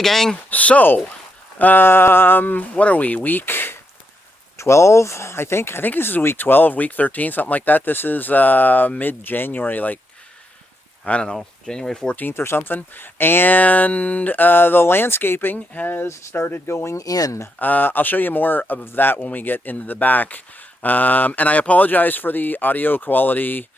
Hey gang, so, what are we, week 12, I think? I think this is week 12, week 13, something like that. This is, mid-January, like, I don't know, January 14th or something. And, the landscaping has started going in. I'll show you more of that when we get into the back. And I apologize for the audio quality.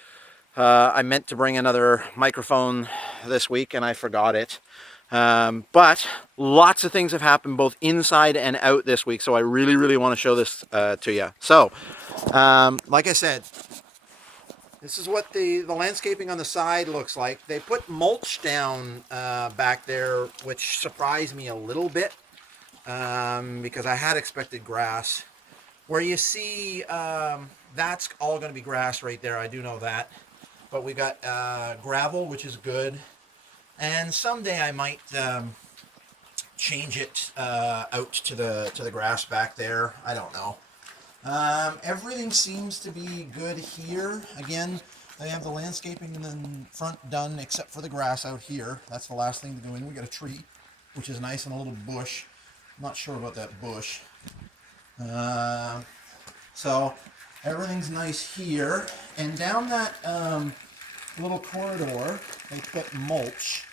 I meant to bring another microphone this week and I forgot it. But lots of things have happened both inside and out this week, so I really want to show this to you. So, like I said, this is what the landscaping on the side looks like. They put mulch down back there, which surprised me a little bit because I had expected grass. Where you see that's all going to be grass right there, I do know that. But we got gravel, which is good. And someday I might change it out to the grass back there. I don't know. Everything seems to be good here. Again, they have the landscaping in the front done except for the grass out here. That's the last thing to go in. We got a tree, which is nice, and a little bush. I'm not sure about that bush. So everything's nice here. And down that little corridor, they put mulch.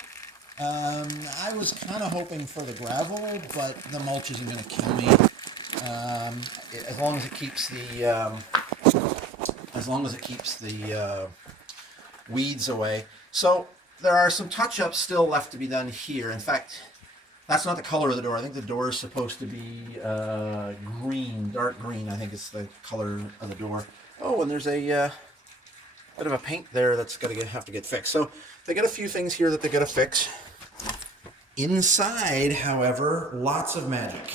I was kind of hoping for the gravel, but the mulch isn't going to kill me. As long as it keeps the weeds away. So there are some touch-ups still left to be done here. In fact, that's not the color of the door. I think the door is supposed to be green, dark green. I think it's the color of the door. Oh, and there's a bit of a paint there that's have to get fixed. So they got a few things here that they got to fix. Inside, however, lots of magic.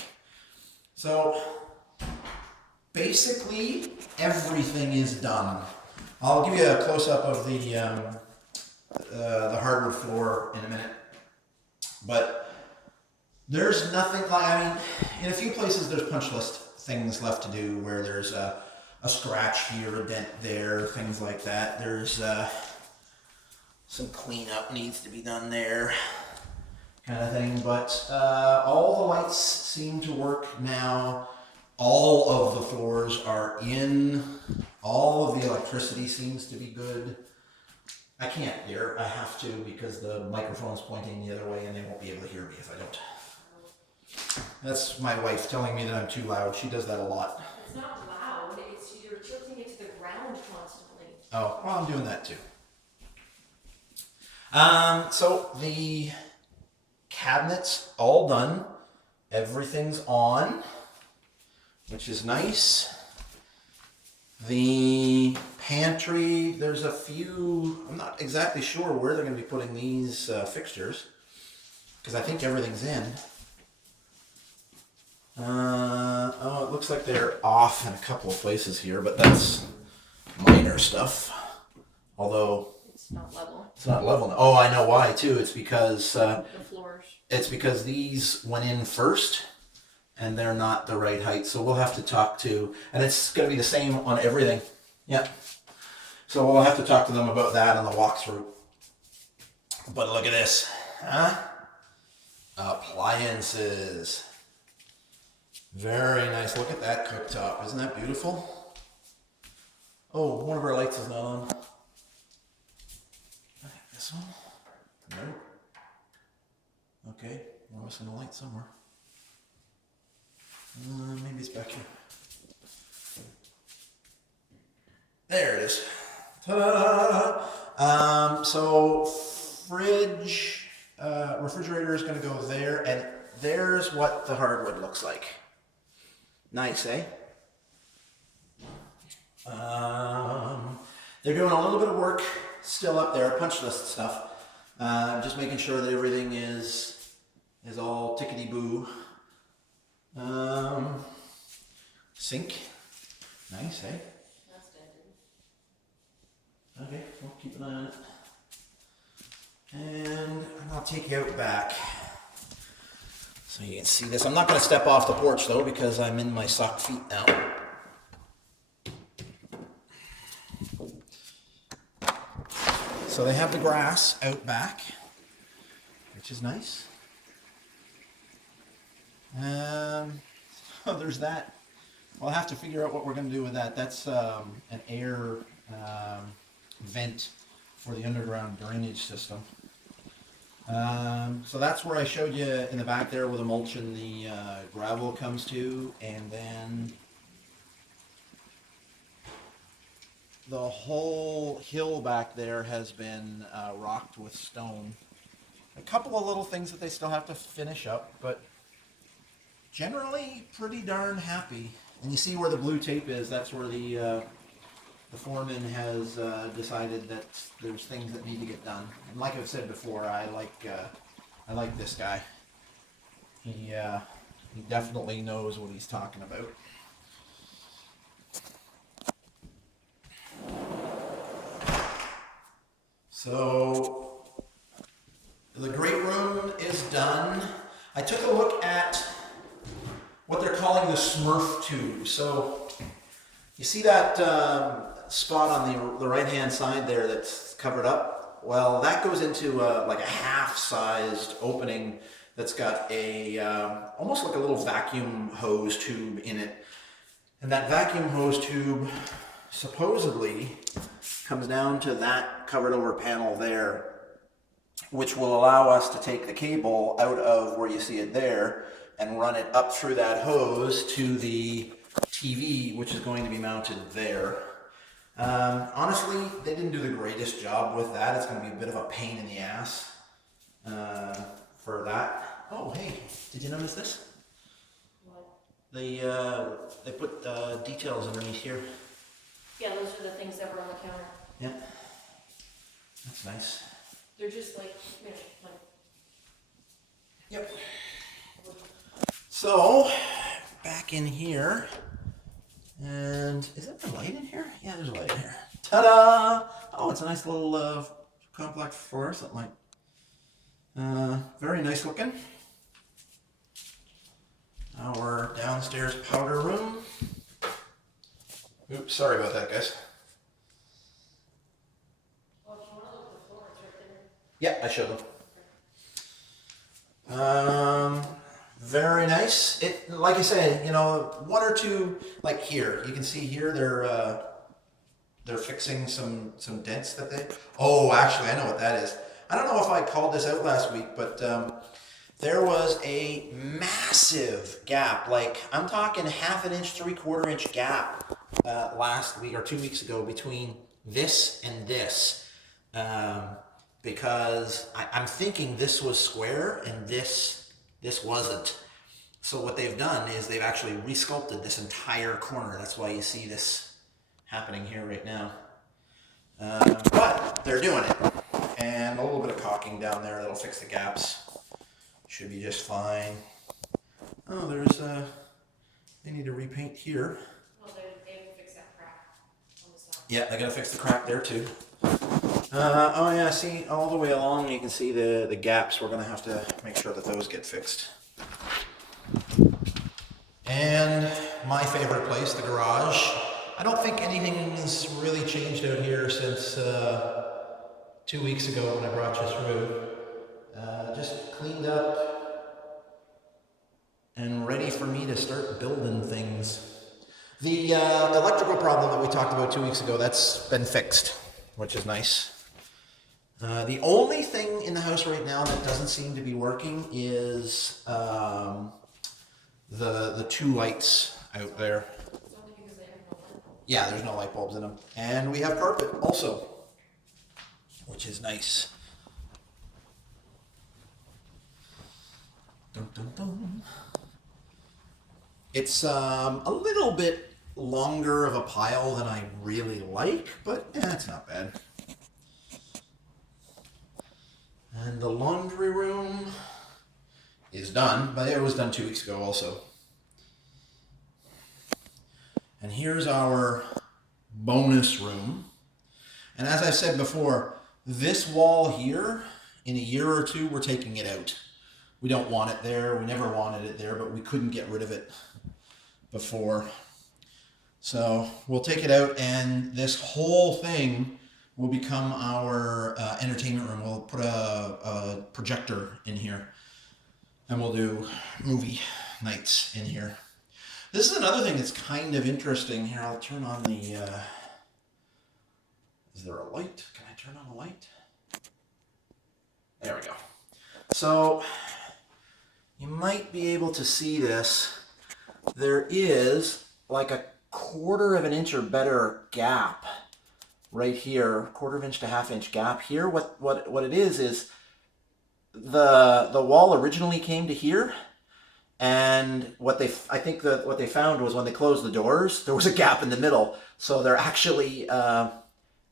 So basically everything is done. I'll give you a close-up of the hardwood floor in a minute, but there's nothing like, I mean, in a few places there's punch list things left to do where there's a scratch here, a dent there, things like that. There's some cleanup needs to be done there, kind of thing. But all the lights seem to work now. All of the floors are in. All of the electricity seems to be good. I can't hear. I have to because the microphone's pointing the other way and they won't be able to hear me if I don't. That's my wife telling me that I'm too loud. She does that a lot. It's not loud. It's you're tilting it to the ground constantly. Oh, well, I'm doing that too. So the cabinets all done. Everything's on, which is nice. The pantry, there's a few, I'm not exactly sure where they're going to be putting these fixtures because I think everything's in. Oh, it looks like they're off in a couple of places here, but that's minor stuff. Although it's not level. It's not level. Oh, I know why too. It's because The floors. it's because these went in first, and they're not the right height. So we'll have to talk to, and it's going to be the same on everything. Yeah. So we'll have to talk to them about that on the walkthrough. But look at this, huh? Appliances. Very nice. Look at that cooktop. Isn't that beautiful? Oh, one of our lights is not on. I think this one? No. Okay, we're missing a light somewhere. Maybe it's back here. There it is. Ta-da! So fridge, refrigerator is going to go there, and there's what the hardwood looks like. Nice, eh? They're doing a little bit of work still up there, punch list stuff. Just making sure that everything is all tickety-boo. Sink. Nice, eh? That's dented. Okay, we'll keep an eye on it. And I'll take you out back so you can see this. I'm not going to step off the porch though because I'm in my sock feet now. So they have the grass out back, which is nice. Oh, there's that. We'll have to figure out what we're going to do with that. That's an air vent for the underground drainage system. So that's where I showed you in the back there where the mulch and the gravel comes to, and then the whole hill back there has been rocked with stone. A couple of little things that they still have to finish up, but generally pretty darn happy. And you see where the blue tape is, that's where the foreman has decided that there's things that need to get done. And like I've said before, I like this guy. He definitely knows what he's talking about. So the great room is done. I took a look at what they're calling the Smurf tube. So you see that spot on the right hand side there that's covered up? Well, that goes into like a half-sized opening that's got a almost like a little vacuum hose tube in it. And that vacuum hose tube supposedly comes down to that covered over panel there, which will allow us to take the cable out of where you see it there and run it up through that hose to the TV, which is going to be mounted there. Honestly, they didn't do the greatest job with that. It's going to be a bit of a pain in the ass for that. Oh, hey, did you notice this? What? They put details underneath here. Yeah, those are the things that were on the counter. Yeah, that's nice. They're just like, you know, like. Yep. So, back in here, and is there a light in here? Yeah, there's a light in here. Ta-da! Oh, it's a nice little complex fluorescent light. Very nice looking. Our downstairs powder room. Oops, sorry about that, guys. Well, if you want to look at the floor, it's right there. Yeah, I showed them. Very nice. It, like I said, you know, one or two, like here, you can see here they're fixing some dents that they. Oh, actually, I know what that is. I don't know if I called this out last week, but there was a massive gap, like I'm talking half an inch, 3/4 inch gap last week or 2 weeks ago between this and this. Because I'm thinking this was square and this wasn't. So what they've done is they've actually resculpted this entire corner. That's why you see this happening here right now. But they're doing it. And a little bit of caulking down there that'll fix the gaps. Should be just fine. Oh, there's they need to repaint here. Oh, they have to fix that crack on the side. Yeah, they gotta fix the crack there too. Oh yeah, see, all the way along you can see the gaps. We're gonna have to make sure that those get fixed. And my favorite place, the garage. I don't think anything's really changed out here since 2 weeks ago when I brought you through. Just cleaned up and ready for me to start building things. The electrical problem that we talked about 2 weeks ago, that's been fixed, which is nice. The only thing in the house right now that doesn't seem to be working is the two lights out there. It's only because they have no light bulb. Yeah, there's no light bulbs in them. And we have carpet also, which is nice. Dun, dun, dun. It's a little bit longer of a pile than I really like, but it's not bad. And the laundry room is done, but it was done 2 weeks ago also. And here's our bonus room. And as I said before, this wall here, in a year or two, we're taking it out. We don't want it there. We never wanted it there, but we couldn't get rid of it before. So we'll take it out, and this whole thing will become our entertainment room. We'll put a projector in here, and we'll do movie nights in here. This is another thing that's kind of interesting. Here, I'll turn on the, is there a light? Can I turn on a light? There we go. So, you might be able to see this. There is like a 1/4 of an inch or better gap right here, 1/4 inch to 1/2 inch gap here. What it is the wall originally came to here, and what they found was when they closed the doors, there was a gap in the middle. So they're actually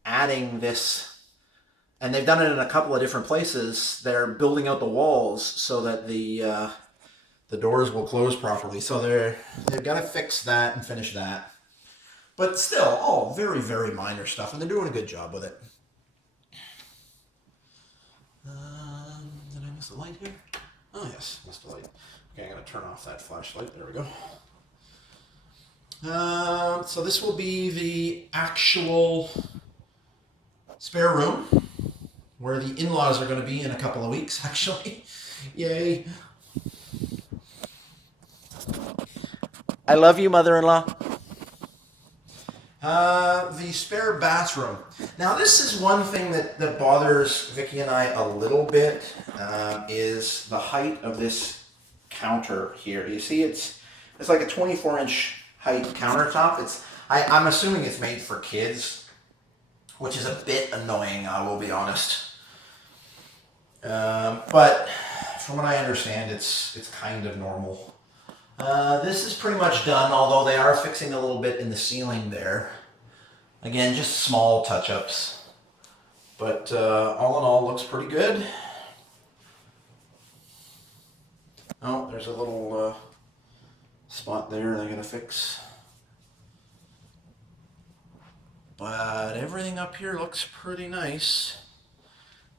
adding this. And they've done it in a couple of different places. They're building out the walls so that the doors will close properly. So they've got to fix that and finish that. But still, all very, very minor stuff, and they're doing a good job with it. Did I miss a light here? Oh yes, missed a light. Okay, I'm gonna turn off that flashlight. There we go. So this will be the actual spare room, where the in-laws are going to be in a couple of weeks, actually. Yay. I love you, mother-in-law. The spare bathroom. Now, this is one thing that bothers Vicky and I a little bit, is the height of this counter here. You see, it's like a 24-inch height countertop. I'm assuming it's made for kids, which is a bit annoying, I will be honest. But from what I understand, it's kind of normal. This is pretty much done, although they are fixing a little bit in the ceiling there. Again, just small touch-ups. But all in all, looks pretty good. Oh, there's a little spot there they're going to fix. But everything up here looks pretty nice.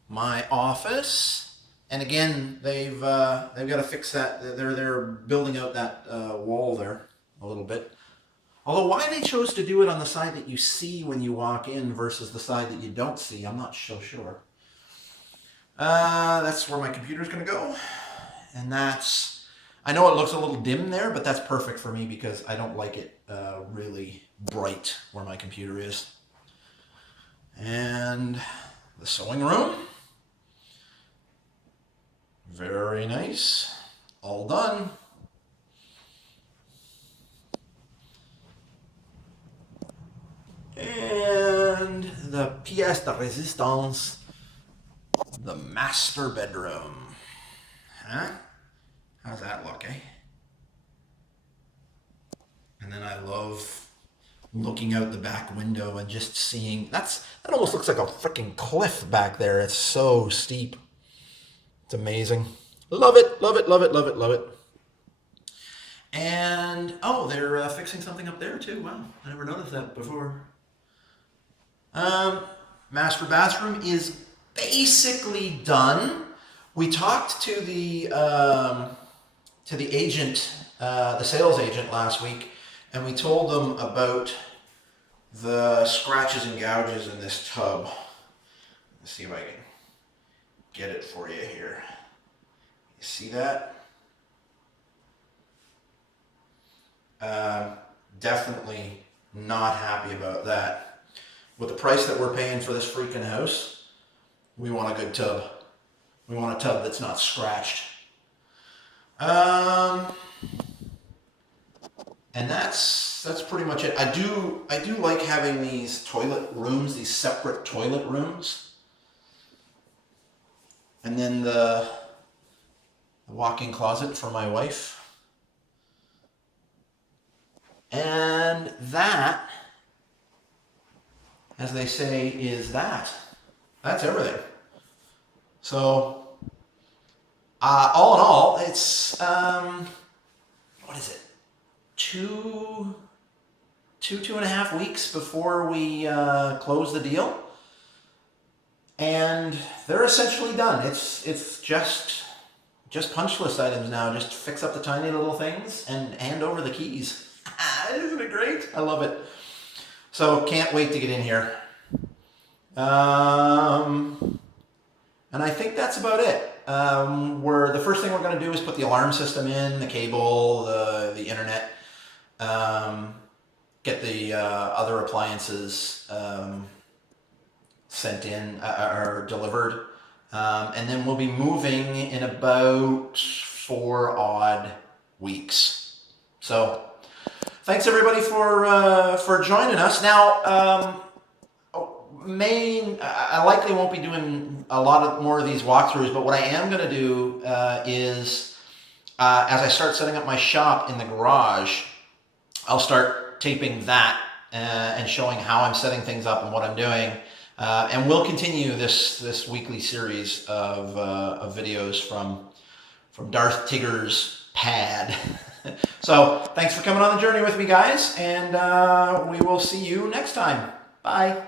My office, and again, they've got to fix that. They're building out that wall there a little bit. Although why they chose to do it on the side that you see when you walk in versus the side that you don't see, I'm not so sure. That's where my computer's going to go, and that's. I know it looks a little dim there, but that's perfect for me because I don't like it really bright where my computer is. And the sewing room. Very nice. All done. And the pièce de résistance, the master bedroom. Huh? How's that look, eh? And then I love looking out the back window and just seeing, that almost looks like a freaking cliff back there. It's so steep. It's amazing. Love it, love it, love it, love it, love it. And, oh, they're fixing something up there too. Wow, I never noticed that before. Master bathroom is basically done. We talked to the agent, the sales agent last week, and we told them about the scratches and gouges in this tub. Let's see if I can get it for you here. You see that? Definitely not happy about that. With the price that we're paying for this freaking house, we want a good tub. We want a tub that's not scratched. And that's pretty much it. I do like having these toilet rooms, these separate toilet rooms. And then the walk-in closet for my wife. And that, as they say, is that. That's everything. So, all in all, it's, what is it? Two and a half weeks before we close the deal. And they're essentially done. It's just punch list items now. Just fix up the tiny little things and hand over the keys. Isn't it great? I love it. So can't wait to get in here. And And I think that's about it. The first thing we're going to do is put the alarm system in, the cable, the internet, get the other appliances sent in or delivered, and then we'll be moving in about 4 odd weeks. So, thanks everybody for joining us. Now, I likely won't be doing a lot more of these walkthroughs, but what I am going to do is, as I start setting up my shop in the garage, I'll start taping that and showing how I'm setting things up and what I'm doing. And we'll continue this weekly series of videos from Darth Tigger's pad. So thanks for coming on the journey with me, guys, and we will see you next time. Bye.